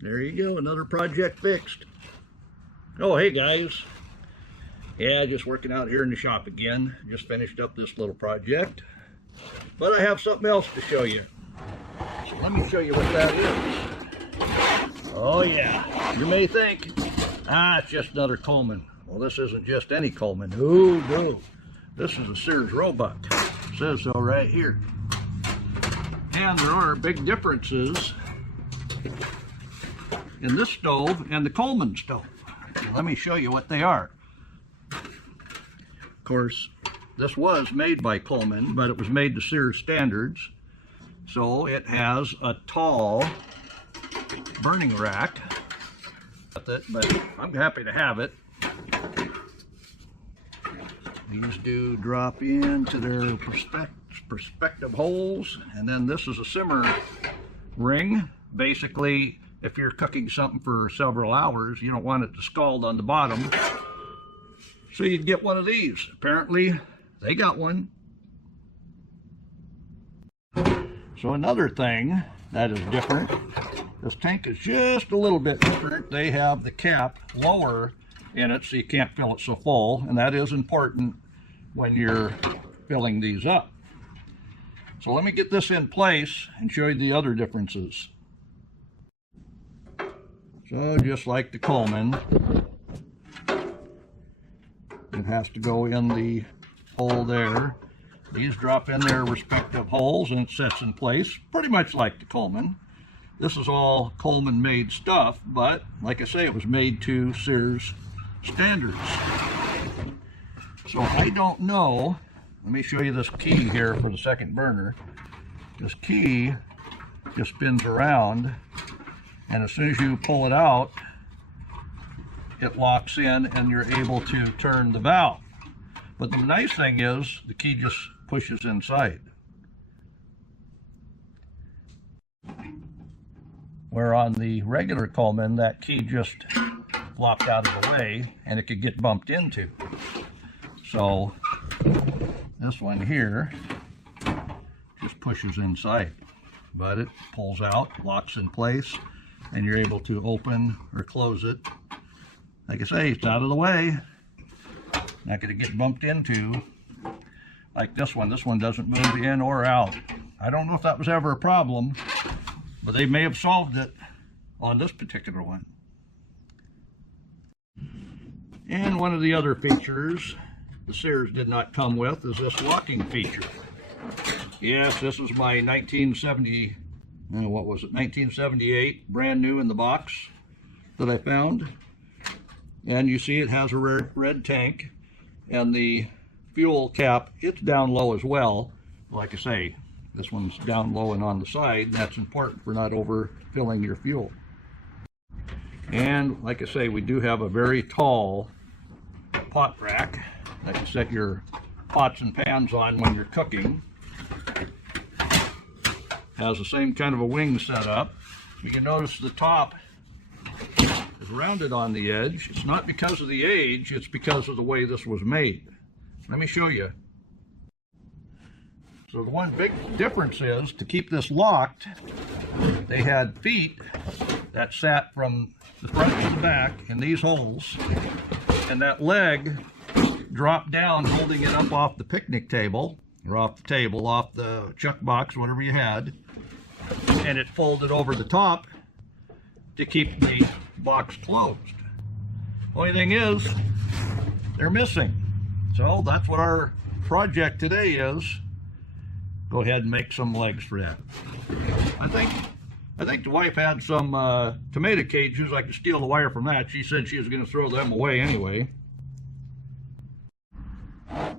There you go, another project fixed. Oh, hey guys. Yeah, just working out here in the shop again. Just finished up this little project. But I have something else to show you. So let me show you what that is. Oh yeah, you may think, it's just another Colman. Well, this isn't just any Colman. No. This is a Sears Roebuck. It says so right here. And there are big differences in this stove and the Colman stove. Let me show you what they are. Of course, this was made by Colman, but it was made to Sears standards. So it has a tall burning rack with it, but I'm happy to have it. These do drop into their perspective holes, and then this is a simmer ring. Basically, if you're cooking something for several hours, you don't want it to scald on the bottom, so you'd get one of these. Apparently they got one. So another thing that is different, this tank is just a little bit different. They have the cap lower in it so you can't fill it so full, and that is important when you're filling these up. So let me get this in place and show you the other differences. So just like the Colman, it has to go in the hole there. These drop in their respective holes and it sets in place pretty much like the Colman. This is all Colman made stuff, but like I say, it was made to Sears standards. So I don't know. Let me show you this key here for the second burner. This key just spins around, and as soon as you pull it out, it locks in and you're able to turn the valve. But the nice thing is the key just pushes inside. Where on the regular Colman, that key just flopped out of the way and it could get bumped into. So this one here just pushes inside, but it pulls out, locks in place, and you're able to open or close it. Like I say, it's out of the way. Not going to get bumped into like this one. This one doesn't move in or out. I don't know if that was ever a problem, but they may have solved it on this particular one. And one of the other features the Sears did not come with is this locking feature. Yes, this is my 1978, brand new in the box that I found. And you see it has a red tank, and the fuel cap, it's down low as well. Like I say, this one's down low and on the side. That's important for not overfilling your fuel. And like I say, we do have a very tall pot rack that you set your pots and pans on when you're cooking. Has the same kind of a wing set up. You can notice the top is rounded on the edge. It's not because of the age, it's because of the way this was made. Let me show you. So the one big difference is, to keep this locked, they had feet that sat from the front to the back in these holes, and that leg dropped down, holding it up off the picnic table, or off the table, off the chuck box, whatever you had, and it folded over the top to keep the box closed. Only thing is, they're missing. So that's what our project today is. Go ahead and make some legs for that. I think the wife had some tomato cages. I could steal the wire from that. She said she was going to throw them away anyway.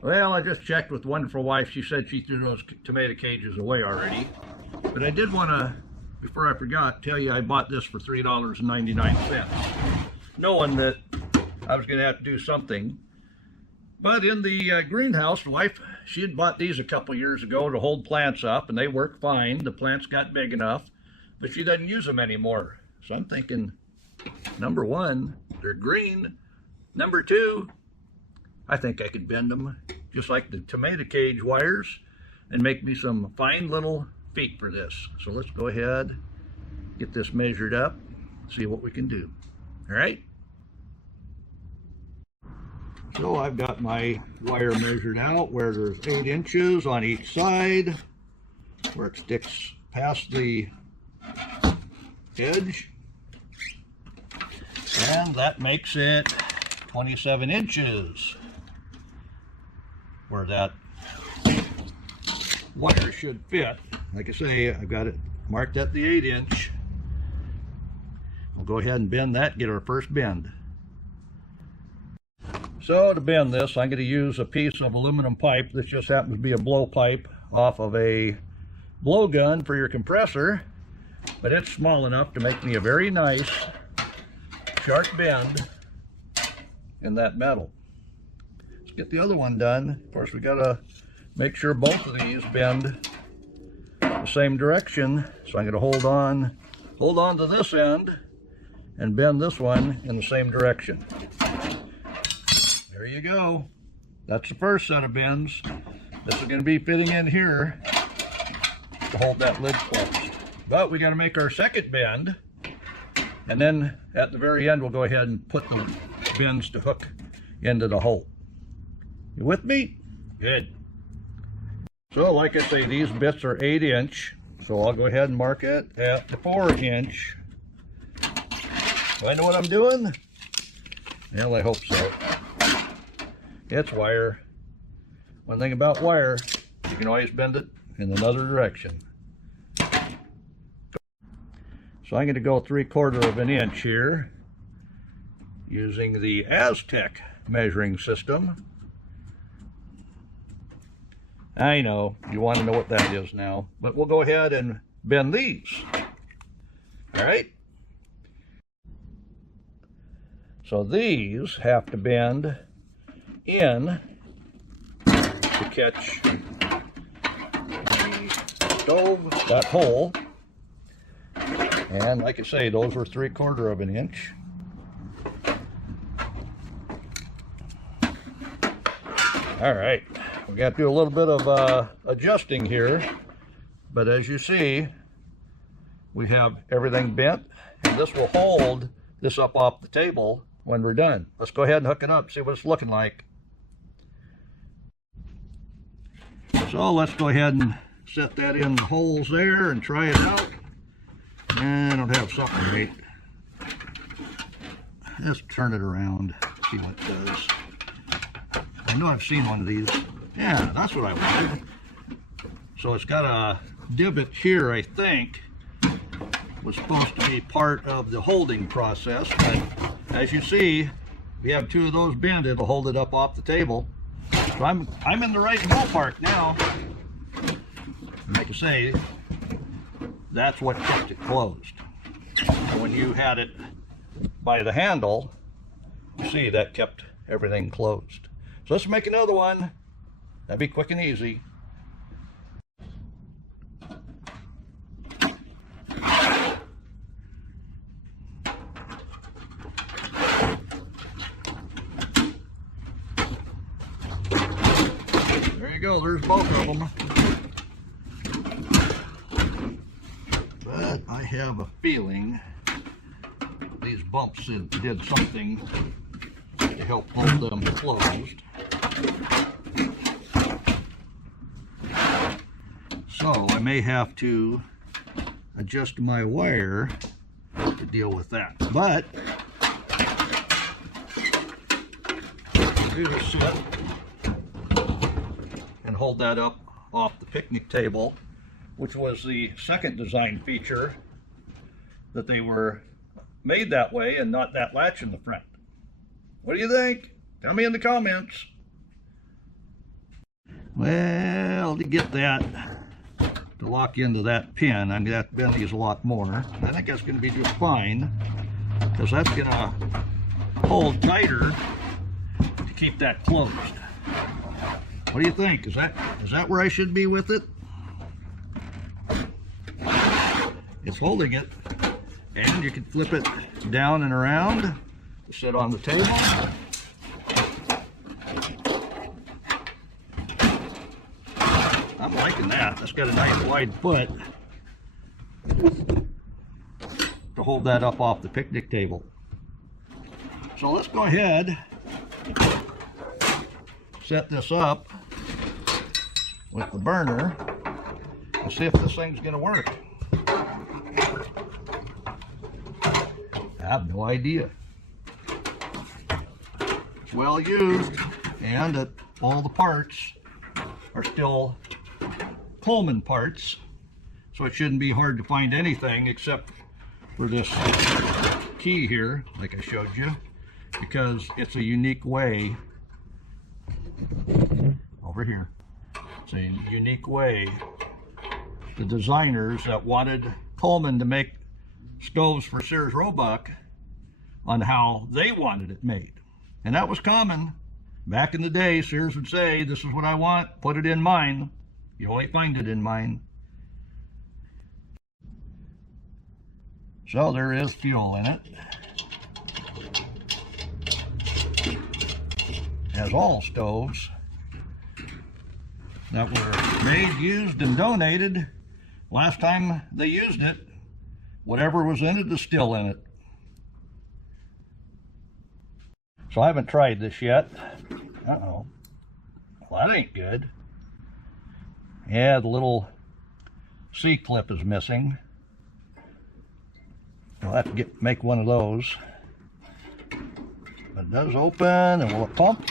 Well, I just checked with Wonderful Wife. She said she threw those tomato cages away already. But I did want to, before I forgot, tell you I bought this for $3.99, knowing that I was going to have to do something. But in the greenhouse, the wife, she had bought these a couple years ago to hold plants up, and they work fine. The plants got big enough, but she doesn't use them anymore. So I'm thinking, number one, they're green. Number two, I think I could bend them just like the tomato cage wires and make me some fine little feet for this. So let's go ahead, get this measured up. see what we can do. All right. So I've got my wire measured out where there's 8 inches on each side, where it sticks past the edge. And that makes it 27 inches where that wire should fit. Like I say, I've got it marked at the 8-inch. We'll go ahead and bend that, get our first bend. So to bend this, I'm going to use a piece of aluminum pipe. This just happens to be a blow pipe off of a blowgun for your compressor, but it's small enough to make me a very nice sharp bend in that metal. Let's get the other one done. Of course, we got to make sure both of these bend the same direction. So I'm going to hold on to this end and bend this one in the same direction. There you go. That's the first set of bends. This is going to be fitting in here to hold that lid closed. But we got to make our second bend, and then at the very end we'll go ahead and put the bends to hook into the hole. You with me? Good. So like I say, these bits are 8-inch, so I'll go ahead and mark it at the 4-inch. Do I know what I'm doing? Well, I hope so. It's wire. One thing about wire, you can always bend it in another direction. So I'm going to go 3/4 of an inch here using the Aztec measuring system. I know you want to know what that is now, but we'll go ahead and bend these. All right. So these have to bend in to catch the stove, that hole. And like I say, those were 3/4 of an inch. All right, we got to do a little bit of adjusting here, but as you see, we have everything bent, and this will hold this up off the table when we're done. Let's go ahead and hook it up, see what it's looking like. So let's go ahead and set that in the holes there and try it out. I don't have something right. Let's turn it around, see what it does. I know I've seen one of these. Yeah, that's what I wanted. So it's got a divot here, I think. Was supposed to be part of the holding process, but as you see, we have 2 of those bent, it'll hold it up off the table. So I'm in the right ballpark now. Like I say, that's what kept it closed. When you had it by the handle, you see that kept everything closed. So let's make another one. That'd be quick and easy. There you go, there's both of them. But I have a feeling these bumps did something to help hold them closed. So I may have to adjust my wire to deal with that. But here's a set and hold that up off the picnic table, which was the second design feature, that they were made that way and not that latch in the front. What do you think? Tell me in the comments. Well, to get that to lock into that pin, I'm going to have to bend these a lot more. I think that's going to be just fine, because that's going to hold tighter to keep that closed. What do you think? Is that where I should be with it? It's holding it, and you can flip it down and around to sit on the table. I'm liking that. That's got a nice wide foot. to hold that up off the picnic table. So let's go ahead, set this up with the burner and see if this thing's going to work. I have no idea. It's well used, and all the parts are still Colman parts, so it shouldn't be hard to find anything except for this key here, like I showed you, because it's a unique way, over here, it's a unique way the designers that wanted Colman to make stoves for Sears Roebuck on how they wanted it made. And that was common. Back in the day, Sears would say, this is what I want, put it in mine. You only find it in mine. So there is fuel in it. As all stoves that were made, used, and donated, last time they used it, whatever was in it is still in it. So I haven't tried this yet. Uh-oh. Well, that ain't good. Yeah, the little C-clip is missing. I'll have to make one of those. But it does open, and will it pump?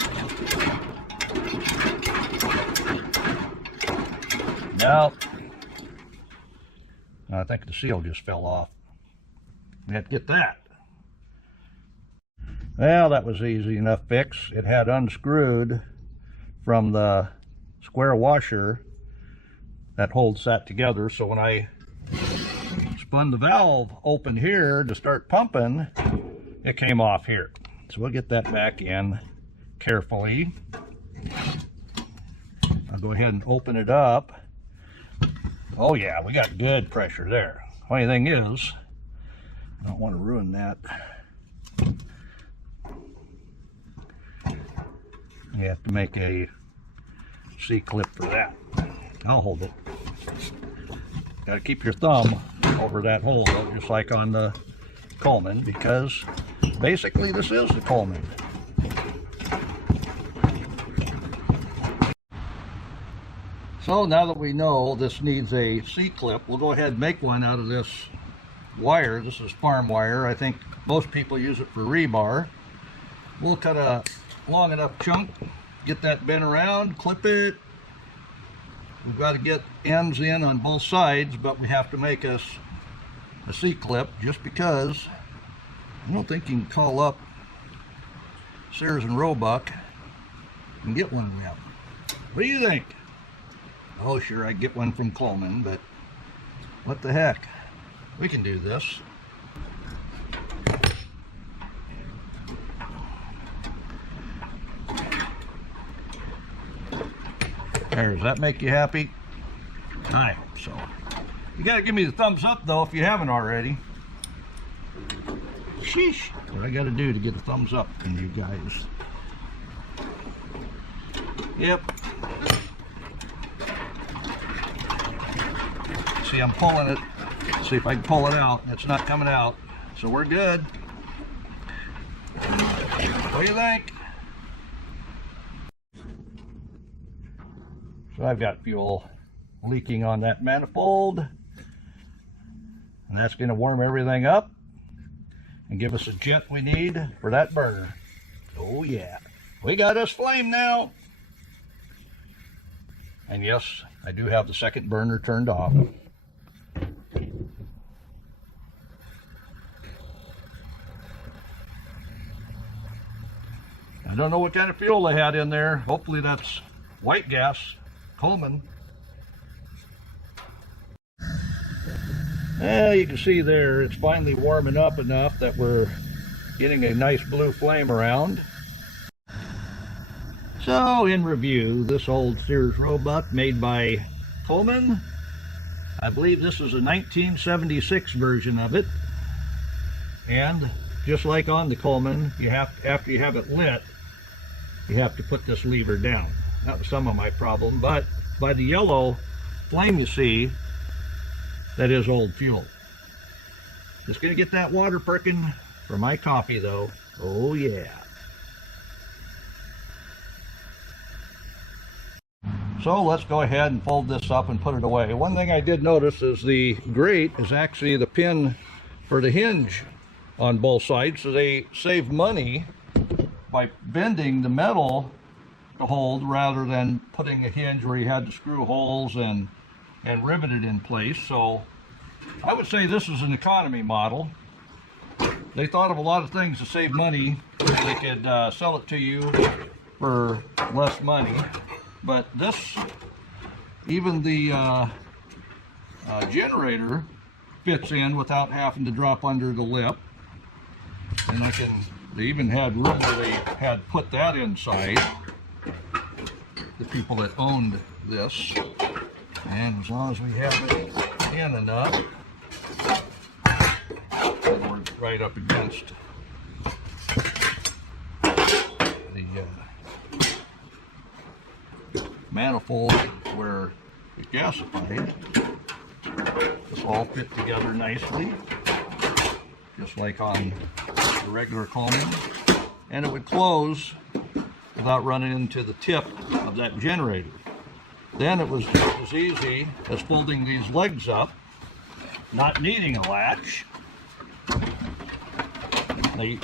No. I think the seal just fell off. We had to get that. Well, that was easy enough fix. It had unscrewed from the square washer that holds that together, so when I spun the valve open here to start pumping, it came off here. So we'll get that back in carefully. I'll go ahead and open it up. Oh yeah, we got good pressure there. Funny thing is, I don't want to ruin that. You have to make a C-clip for that. I'll hold it. Got to keep your thumb over that hole, though, just like on the Colman, because basically this is the Colman. So now that we know this needs a C-clip, we'll go ahead and make one out of this wire. This is farm wire. I think most people use it for rebar. We'll cut a long enough chunk, get that bent around, clip it. We've got to get ends in on both sides, but we have to make us a C-clip just because I don't think you can call up Sears and Roebuck and get one of them. What do you think? Oh, sure, I'd get one from Colman, but what the heck? We can do this. There, does that make you happy? I hope so. You gotta give me the thumbs up though if you haven't already. Sheesh. What I gotta do to get a thumbs up from you guys. Yep. See, I'm pulling it. See if I can pull it out. It's not coming out. So we're good. What do you think? So I've got fuel leaking on that manifold, and that's going to warm everything up and give us a jet we need for that burner. Oh yeah, we got us flame now. And yes, I do have the second burner turned off. I don't know what kind of fuel they had in there. Hopefully that's white gas. Colman. Well, you can see there it's finally warming up enough that we're getting a nice blue flame around. So in review, this old Sears Roebuck made by Colman, I believe this is a 1976 version of it, and just like on the Colman, you have, after you have it lit, you have to put this lever down. That was some of my problem, but by the yellow flame you see, that is old fuel. Just gonna get that water perking for my coffee though. Oh yeah. So let's go ahead and fold this up and put it away. One thing I did notice is the grate is actually the pin for the hinge on both sides, so they save money by bending the metal to hold rather than putting a hinge where you had to screw holes and rivet it in place. So I would say this is an economy model. They thought of a lot of things to save money. They could sell it to you for less money. But this, even the generator fits in without having to drop under the lip. And they even had room where they had put that inside, the people that owned this. And as long as we have it in enough, we're right up against the manifold where it gasified. This all fit together nicely, just like on the regular Colman, and it would close without running into the tip of that generator. Then it was just as easy as folding these legs up, not needing a latch. They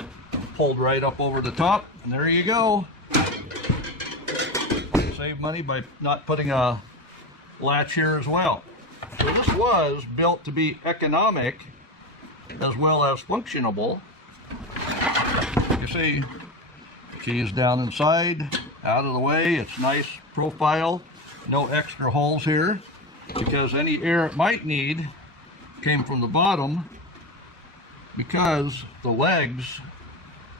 pulled right up over the top, and there you go. Save money by not putting a latch here as well. So this was built to be economic as well as functionable. You see, keys down inside, out of the way. It's nice profile, no extra holes here, because any air it might need came from the bottom, because the legs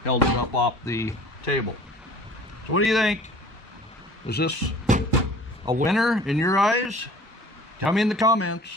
held it up off the table. So what do you think? Is this a winner in your eyes? Tell me in the comments.